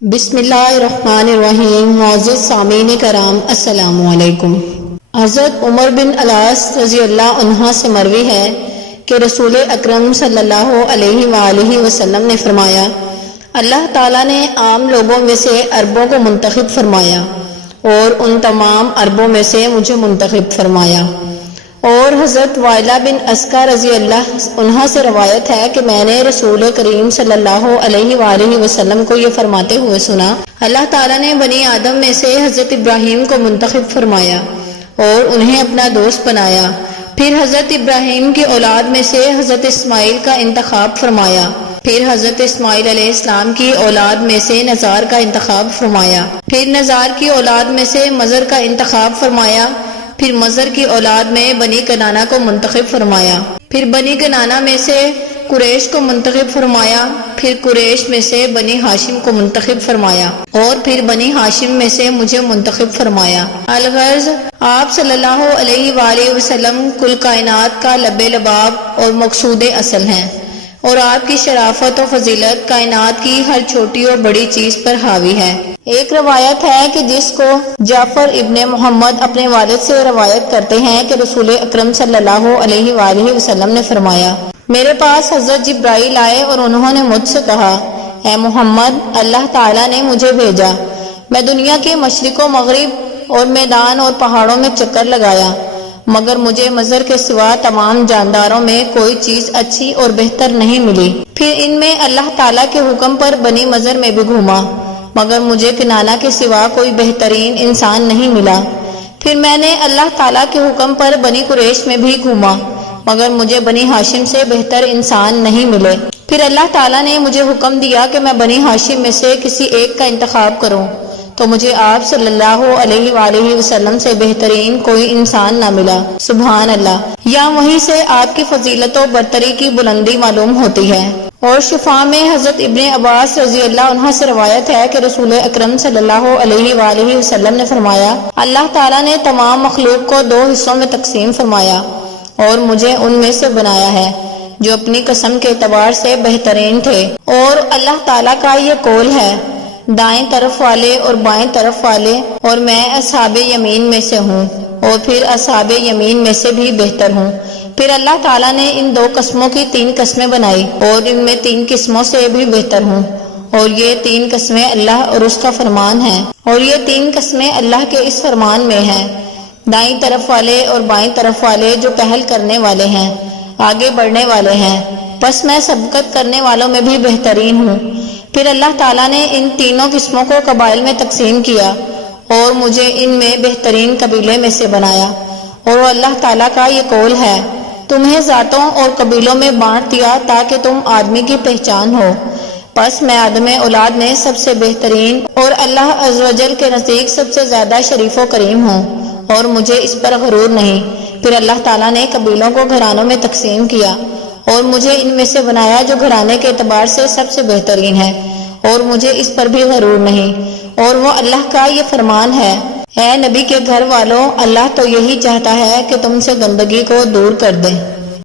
بسم اللہ الرحمن الرحیم۔ معزز سامعین کرام السلام علیکم۔ حضرت عمر بن العاص رضی اللہ عنہ سے مروی ہے کہ رسول اکرم صلی اللہ علیہ وآلہ وسلم نے فرمایا، اللہ تعالیٰ نے عام لوگوں میں سے عربوں کو منتخب فرمایا اور ان تمام عربوں میں سے مجھے منتخب فرمایا۔ اور حضرت وائلہ بن اسقع رضی اللہ عنہ سے روایت ہے کہ میں نے رسول کریم صلی اللہ علیہ وآلہ وسلم کو یہ فرماتے ہوئے سنا، اللہ تعالیٰ نے بنی آدم میں سے حضرت ابراہیم کو منتخب فرمایا اور انہیں اپنا دوست بنایا، پھر حضرت ابراہیم کی اولاد میں سے حضرت اسماعیل کا انتخاب فرمایا، پھر حضرت اسماعیل علیہ السلام کی اولاد میں سے نزار کا انتخاب فرمایا، پھر نزار کی اولاد میں سے مزر کا انتخاب فرمایا، پھر مزر کی اولاد میں بنی کنانہ کو منتخب فرمایا، پھر بنی کنانہ میں سے قریش کو منتخب فرمایا، پھر قریش میں سے بنی ہاشم کو منتخب فرمایا اور پھر بنی ہاشم میں سے مجھے منتخب فرمایا۔ الغرض، آپ صلی اللہ علیہ وآلہ وسلم کل کائنات کا لب لباب اور مقصود اصل ہیں، اور آپ کی شرافت و فضیلت کائنات کی ہر چھوٹی اور بڑی چیز پر حاوی ہے۔ ایک روایت ہے کہ جس کو جعفر ابن محمد اپنے والد سے روایت کرتے ہیں کہ رسول اکرم صلی اللہ علیہ وآلہ وسلم نے فرمایا، میرے پاس حضرت جبرائیل آئے اور انہوں نے مجھ سے کہا، اے محمد، اللہ تعالیٰ نے مجھے بھیجا، میں دنیا کے مشرق و مغرب اور میدان اور پہاڑوں میں چکر لگایا، مگر مجھے مزر کے سوا تمام جانداروں میں کوئی چیز اچھی اور بہتر نہیں ملی۔ پھر ان میں اللہ تعالیٰ کے حکم پر بنی مزر میں بھی گھوما، مگر مجھے کنانہ کے سوا کوئی بہترین انسان نہیں ملا۔ پھر میں نے اللہ تعالیٰ کے حکم پر بنی قریش میں بھی گھوما، مگر مجھے بنی ہاشم سے بہتر انسان نہیں ملے۔ پھر اللہ تعالیٰ نے مجھے حکم دیا کہ میں بنی ہاشم میں سے کسی ایک کا انتخاب کروں، تو مجھے آپ صلی اللہ علیہ وآلہ وسلم سے بہترین کوئی انسان نہ ملا۔ سبحان اللہ۔ یا وہیں سے آپ کی فضیلت و برتری کی بلندی معلوم ہوتی ہے۔ اور شفاء میں حضرت ابن عباس رضی اللہ عنہ سے روایت ہے کہ رسول اکرم صلی اللہ علیہ وآلہ وسلم نے فرمایا، اللہ تعالیٰ نے تمام مخلوق کو دو حصوں میں تقسیم فرمایا اور مجھے ان میں سے بنایا ہے جو اپنی قسم کے اعتبار سے بہترین تھے۔ اور اللہ تعالیٰ کا یہ قول ہے، دائیں طرف والے اور بائیں طرف والے، اور میں اصحاب یمین میں سے ہوں اور پھر اصحاب یمین میں سے بھی بہتر ہوں۔ پھر اللہ تعالیٰ نے ان دو قسموں کی 3 قسمیں بنائی اور ان میں 3 قسموں سے بھی بہتر ہوں، اور یہ 3 قسمیں اللہ اور اس کا فرمان ہے، اور یہ 3 قسمیں اللہ کے اس فرمان میں ہیں، دائیں طرف والے اور بائیں طرف والے جو پہل کرنے والے ہیں، آگے بڑھنے والے ہیں، بس میں سبقت کرنے والوں میں بھی بہترین ہوں۔ پھر اللہ تعالیٰ نے ان تینوں قسموں کو قبائل میں تقسیم کیا اور مجھے ان میں بہترین قبیلے میں سے بنایا۔ اور اللہ تعالیٰ کا یہ قول ہے، تمہیں ذاتوں اور قبیلوں میں بانٹ دیا تاکہ تم آدمی کی پہچان ہو، پس میں آدم اولاد میں سب سے بہترین اور اللہ عز و جل کے نزدیک سب سے زیادہ شریف و کریم ہوں، اور مجھے اس پر غرور نہیں۔ پھر اللہ تعالیٰ نے قبیلوں کو گھرانوں میں تقسیم کیا اور مجھے ان میں سے بنایا جو گھرانے کے اعتبار سے سب سے بہترین ہے، اور مجھے اس پر بھی غرور نہیں۔ اور وہ اللہ کا یہ فرمان ہے، اے نبی کے گھر والوں، اللہ تو یہی چاہتا ہے کہ تم سے گندگی کو دور کر دے۔